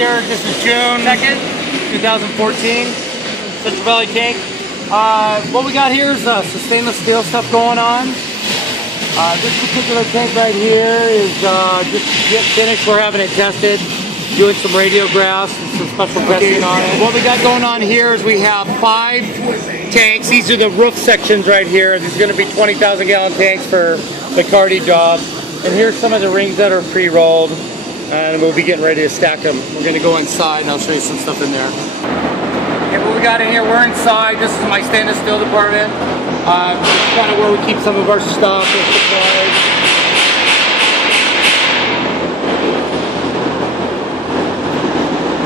here. This is June 2nd, 2014. Central Valley tank. What we got here is some stainless steel stuff going on. This particular tank right here is just get finished. We're having it tested, doing some radiographs and some special testing on it. What we got going on here is we have 5 tanks. These are the roof sections right here. These are going to be 20,000 gallon tanks for the Cardi job. And here's some of the rings that are pre-rolled. And we'll be getting ready to stack them. We're going to go inside and I'll show you some stuff in there. Okay, what we got in here, we're inside. This is my stainless steel department. This is kind of where we keep some of our stuff and supplies.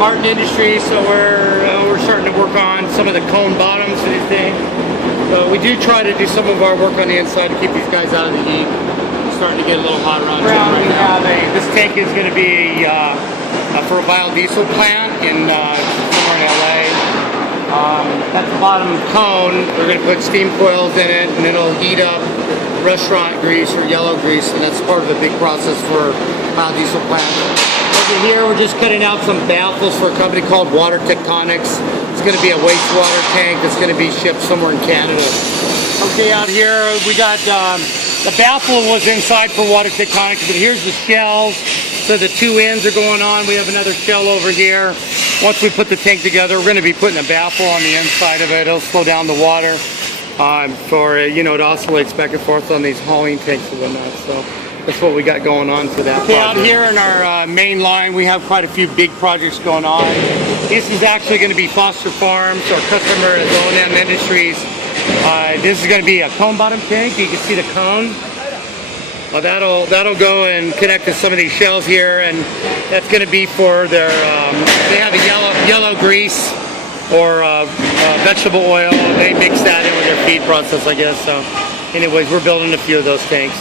Martin Industries, so we're starting to work on some of the cone bottoms for these things. So we do try to do some of our work on the inside to keep these guys out of the heat. Starting to get a little hot around here right now. This tank is going to be for a biodiesel plant in somewhere in LA. That's the bottom cone. We're going to put steam coils in it, and it'll heat up restaurant grease or yellow grease, and that's part of the big process for biodiesel plant. Over here, we're just cutting out some baffles for a company called Water Tectonics. It's going to be a wastewater tank that's going to be shipped somewhere in Canada. Okay, out here we got. The baffle was inside for Water Tectonics, but here's the shells. So the 2 ends are going on. We have another shell over here. Once we put the tank together, we're going to be putting a baffle on the inside of it. It'll slow down the water for, it oscillates back and forth on these hauling tanks and whatnot. So that's what we got going on for that. Okay, out here in our main line, we have quite a few big projects going on. This is actually going to be Foster Farms. Our customer is O&M Industries. This is going to be a cone bottom tank. You can see the cone. Well, that'll go and connect to some of these shells here, and that's going to be for their. They have a yellow grease or vegetable oil. They mix that in with their feed process, I guess. So, anyways, we're building a few of those tanks.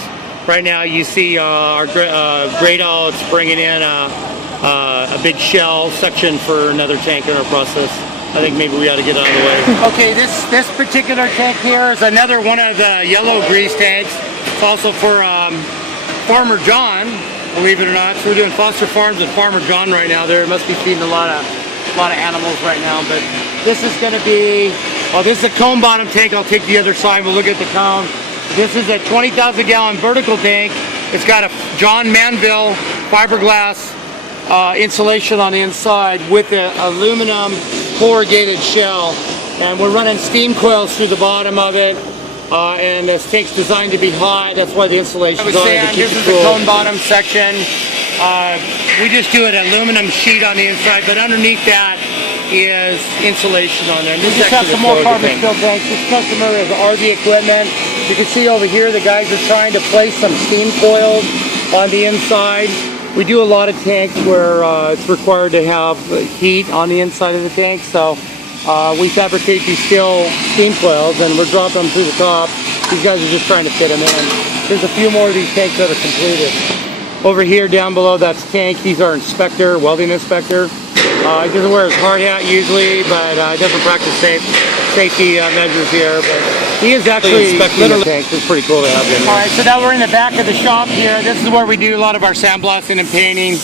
Right now, you see our Gradall. It's bringing in a big shell section for another tank in our process. I think maybe we ought to get out of the way. Okay, this particular tank here is another one of the yellow grease tanks. It's also for Farmer John, believe it or not. So we're doing Foster Farms with Farmer John right now. They must be feeding a lot of animals right now. But this is going to be, this is a cone bottom tank. I'll take the other side. We'll look at the cone. This is a 20,000 gallon vertical tank. It's got a John Manville fiberglass insulation on the inside with the aluminum corrugated shell, and we're running steam coils through the bottom of it, and this tank's designed to be hot. That's why the insulation is on it to keep it cool. This is the cone bottom section. We just do an aluminum sheet on the inside, but underneath that is insulation on there. We just have some more carbon steel tanks. This customer is RV Equipment. You can see over here the guys are trying to place some steam coils on the inside. We do a lot of tanks where it's required to have heat on the inside of the tank, so we fabricate these steel steam coils and we're dropping them through the top. These guys are just trying to fit them in. There's a few more of these tanks that are completed. Over here down below, that's tank. He's our inspector, welding inspector. He doesn't wear his hard hat usually, but he doesn't practice safety measures here. But he is actually inspecting the tanks. It's pretty cool to have him. All right, so now we're in the back of the shop here. This is where we do a lot of our sandblasting and painting.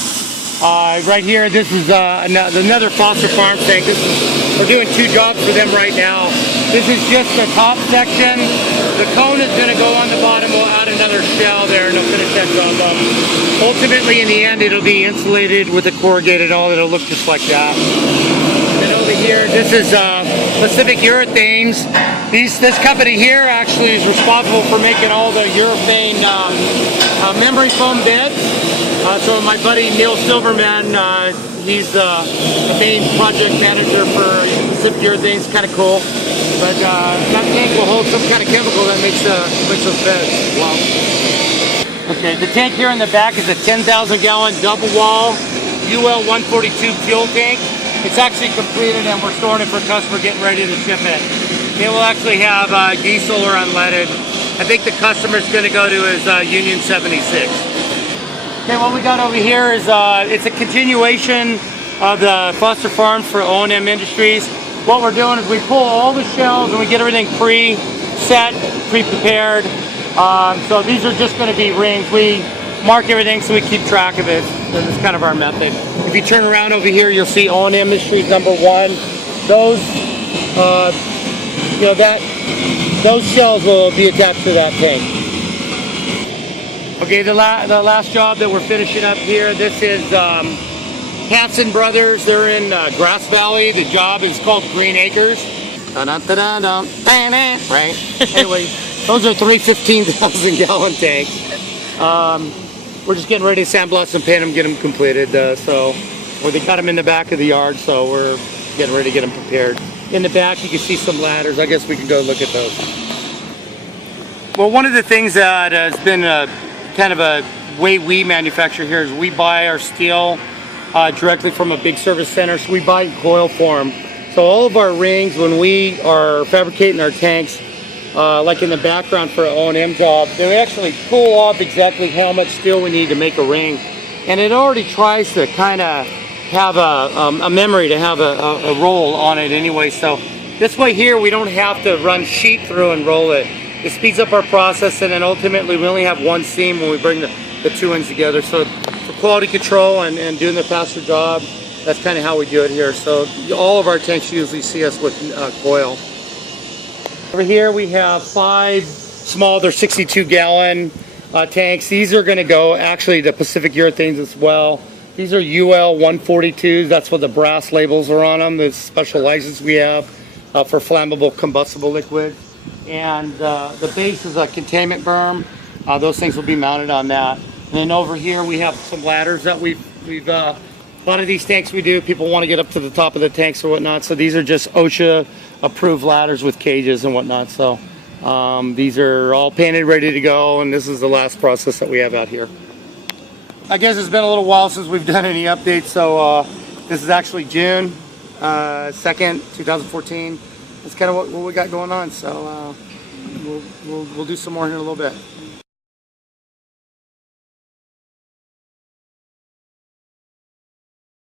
Right here, this is another Foster Farms tank. We're doing 2 jobs for them right now. This is just the top section. The cone is going to go on the bottom. We'll add another shell there and it'll finish that job up. Ultimately, in the end, it'll be insulated with a corrugated all. It'll look just like that. And over here, this is Pacific Urethanes. This company here actually is responsible for making all the urethane memory foam beds. So my buddy Neil Silverman, he's the main project manager for Pacific Urethanes. Kind of cool. But that tank will hold some kind of chemical that makes those beds. Wow. Okay, the tank here in the back is a 10,000 gallon double wall UL 142 fuel tank. It's actually completed and we're storing it for a customer getting ready to ship it. It will actually have diesel or unleaded. I think the customer's going to go to his Union 76. Okay, what we got over here is it's a continuation of the Foster Farms for O&M Industries. What we're doing is we pull all the shells and we get everything pre-set, pre-prepared. So these are just going to be rings. We mark everything so we keep track of it. So this is kind of our method. If you turn around over here, you'll see O&M Industries #1. Those, you know, those shells will be attached to that tank. Okay, the last job that we're finishing up here, this is Hanson Brothers. They're in Grass Valley. The job is called Green Acres. Right? Anyway, those are 3 15,000-gallon tanks. We're just getting ready to sandblast and paint them, get them completed. Or they cut them in the back of the yard, so we're getting ready to get them prepared. In the back, you can see some ladders. I guess we can go look at those. Well, one of the things that has been kind of a way we manufacture here is we buy our steel directly from a big service center, so we buy in coil form. So all of our rings, when we are fabricating our tanks, like in the background for an O&M job, they actually pull off exactly how much steel we need to make a ring. And it already tries to kind of have a memory to have a roll on it anyway. So this way here, we don't have to run sheet through and roll it. It speeds up our process, and then ultimately we only have one seam when we bring the two ends together. So for quality control and doing the faster job, that's kind of how we do it here. So all of our tanks usually see us with coil. Over here we have 5 small, they're 62-gallon tanks. These are going to go actually to Pacific Urethanes as well. These are UL 142s. That's what the brass labels are on them. The special license we have for flammable combustible liquid. And the base is a containment berm. Those things will be mounted on that. And then over here we have some ladders that we've a lot of these tanks we do, people want to get up to the top of the tanks or whatnot, so these are just OSHA approved ladders with cages and whatnot. So these are all painted, ready to go, and this is the last process that we have out here. I guess it's been a little while since we've done any updates, so this is actually June 2nd, 2014. That's kind of what we got going on, so we'll do some more here in a little bit.